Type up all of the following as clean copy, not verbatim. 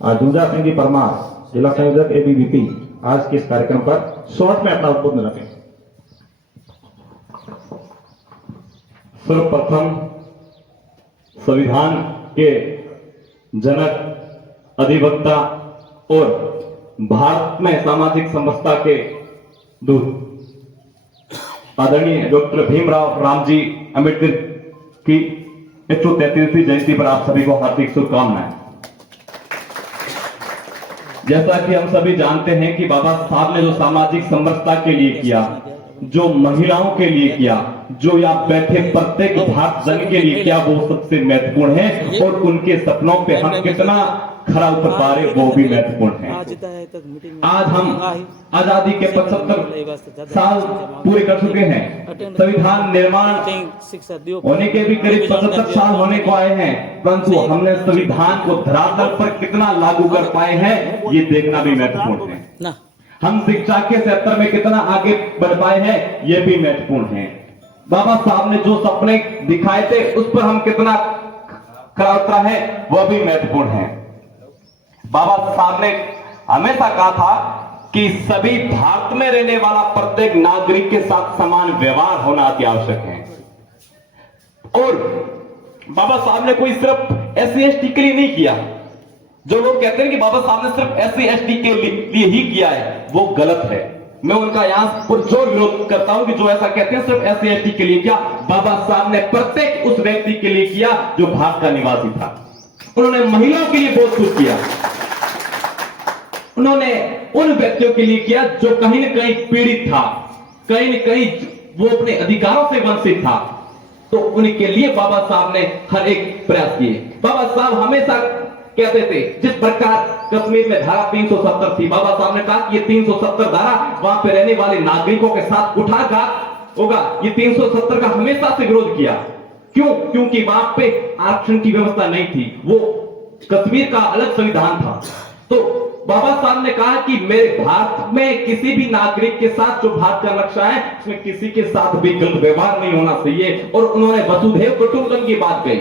दूजा सिंह जी परमार, जिला संयोजक एबीवीपी, आज के इस कार्यक्रम पर शॉर्ट में अपना उद्बोधन रखें। सर्वप्रथम संविधान के जनक, अधिवक्ता और भारत में सामाजिक समरसता के दूत आदरणीय डॉक्टर भीमराव रामजी अंबेडकर की 133वीं जयंती पर आप सभी को हार्दिक शुभकामनाएं। जैसा कि हम सभी जानते हैं कि बाबा साहब ने जो सामाजिक समरसता के लिए किया, जो महिलाओं के लिए किया, जो यहाँ बैठे प्रत्येक भारत जन के लिए किया, वो सबसे महत्वपूर्ण है। और उनके सपनों पे हम कितना खरा उतर पा रहे वो भी महत्वपूर्ण है। आज हम आजादी के 75 साल पूरे कर चुके हैं। संविधान निर्माण होने के भी करीब 75 साल होने को आए हैं, परंतु हमने संविधान को धरातल पर कितना लागू कर पाए हैं ये देखना भी महत्वपूर्ण है। हम शिक्षा के क्षेत्र में कितना आगे बढ़ पाए हैं ये भी महत्वपूर्ण है। बाबा साहब ने जो सपने दिखाए थे उस पर हम कितना खरा उतरा है वह भी महत्वपूर्ण है। बाबा साहब ने हमेशा कहा था कि सभी भारत में रहने वाला प्रत्येक नागरिक के साथ समान व्यवहार होना अति आवश्यक है। और बाबा साहब ने कोई सिर्फ SC/ST के लिए नहीं किया। जो लोग कहते हैं कि बाबा साहब ने सिर्फ SC/ST के लिए ही किया है, वो गलत है। मैं उनका यहां पर जोर विरोध करता हूं कि जो ऐसा कहते हैं सिर्फ SC/ST के लिए किया। बाबा साहब ने प्रत्येक उस व्यक्ति के लिए किया जो भारत का निवासी था। उन्होंने महिलाओं के लिए बहुत कुछ किया। उन्होंने उन व्यक्तियों के लिए किया जो कहीं न कहीं पीड़ित था, कहीं न कहीं वो अपने अधिकारों से वंचित था, तो उनके लिए बाबा साहब ने हर एक प्रयास किए। बाबा साहब हमेशा कहते थे, जिस प्रकार कश्मीर में धारा 370 थी, बाबा साहब ने कहा कि ये 370 धारा वहां पे रहने वाले नागरिकों के साथ उठाघात होगा। ये 370 का हमेशा से विरोध किया। क्यों? क्योंकि वहां पे आरक्षण की व्यवस्था नहीं थी, वो कश्मीर का अलग संविधान था। तो बाबा साहब ने कहा कि मेरे भारत में किसी भी नागरिक के साथ जो भारत का नक्शा है उसमें किसी के साथ भी गलत व्यवहार नहीं होना चाहिए। और उन्होंने वसुधैव कुटुंबकम की बात कही।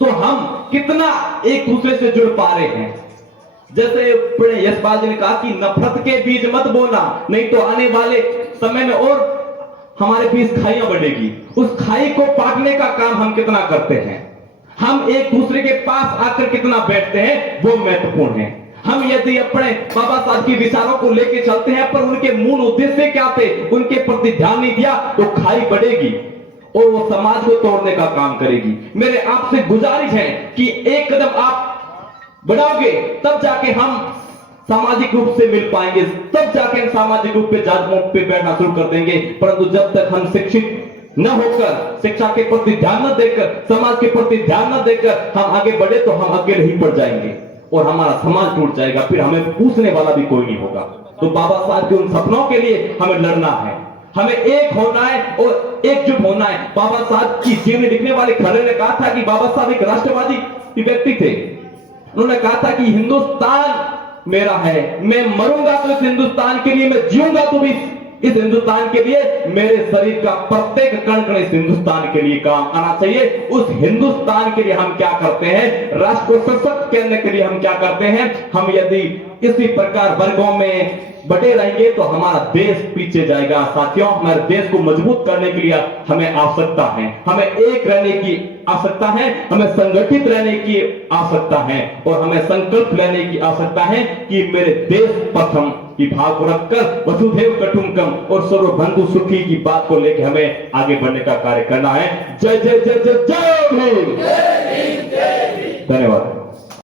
तो हम कितना एक दूसरे से जुड़ पा रहे हैं। जैसे बड़े यशपाल जी ने कहा कि नफरत के बीज मत बोना, नहीं तो आने वाले समय में और हमारे बीच खाइयां बढ़ेगी। उस खाई को पाटने का काम हम कितना करते हैं, हम एक दूसरे के पास आकर कितना बैठते हैं वो महत्वपूर्ण है। हम यदि अपने बाबा साहब के विचारों को लेकर चलते हैं पर उनके मूल उद्देश्य क्या थे उनके प्रति ध्यान नहीं दिया तो खाई बढ़ेगी और वो समाज को तोड़ने का काम करेगी। मेरे आपसे गुजारिश है कि एक कदम आप बढ़ाओगे तब जाके हम सामाजिक रूप से मिल पाएंगे, तब जाके हम सामाजिक रूप पे जागरूक पे बैठना शुरू कर देंगे। परंतु जब तक हम शिक्षित न होकर, शिक्षा के प्रति ध्यान न देकर, समाज के प्रति ध्यान न देकर हम आगे बढ़े तो हम अकेले ही पड़ जाएंगे और हमारा समाज टूट जाएगा, फिर हमें पूछने वाला भी कोई नहीं होगा। तो बाबा साहब के उन सपनों के लिए हमें लड़ना है, हमें एक होना है और एकजुट होना है। बाबा साहब की जीवनी लिखने वाले खरे ने कहा था कि बाबा साहब एक राष्ट्रवादी व्यक्ति थे। उन्होंने कहा था कि हिंदुस्तान मेरा है, मैं मरूंगा तो इस हिंदुस्तान के लिए, मैं जीऊंगा तो भी इस हिंदुस्तान के लिए, मेरे शरीर का प्रत्येक कण कण इस हिंदुस्तान के लिए काम आना चाहिए। उस हिंदुस्तान के लिए हम क्या करते हैं, राष्ट्र को सशक्त करने के लिए हम क्या करते हैं। हम यदि इसी प्रकार वर्गों में बटे रहेंगे तो हमारा देश पीछे जाएगा। साथियों, हमारे देश को मजबूत करने के लिए हमें आवश्यकता है, हमें एक रहने की आवश्यकता है, हमें संगठित रहने की आवश्यकता है और हमें संकल्प लेने की आवश्यकता है कि मेरे देश प्रथम की भाव को रखकर वसुधैव कुटुंबकम और सर्वबंधु सुखी की बात को लेकर हमें आगे बढ़ने का कार्य करना है। जय जय जय जय जय भीम।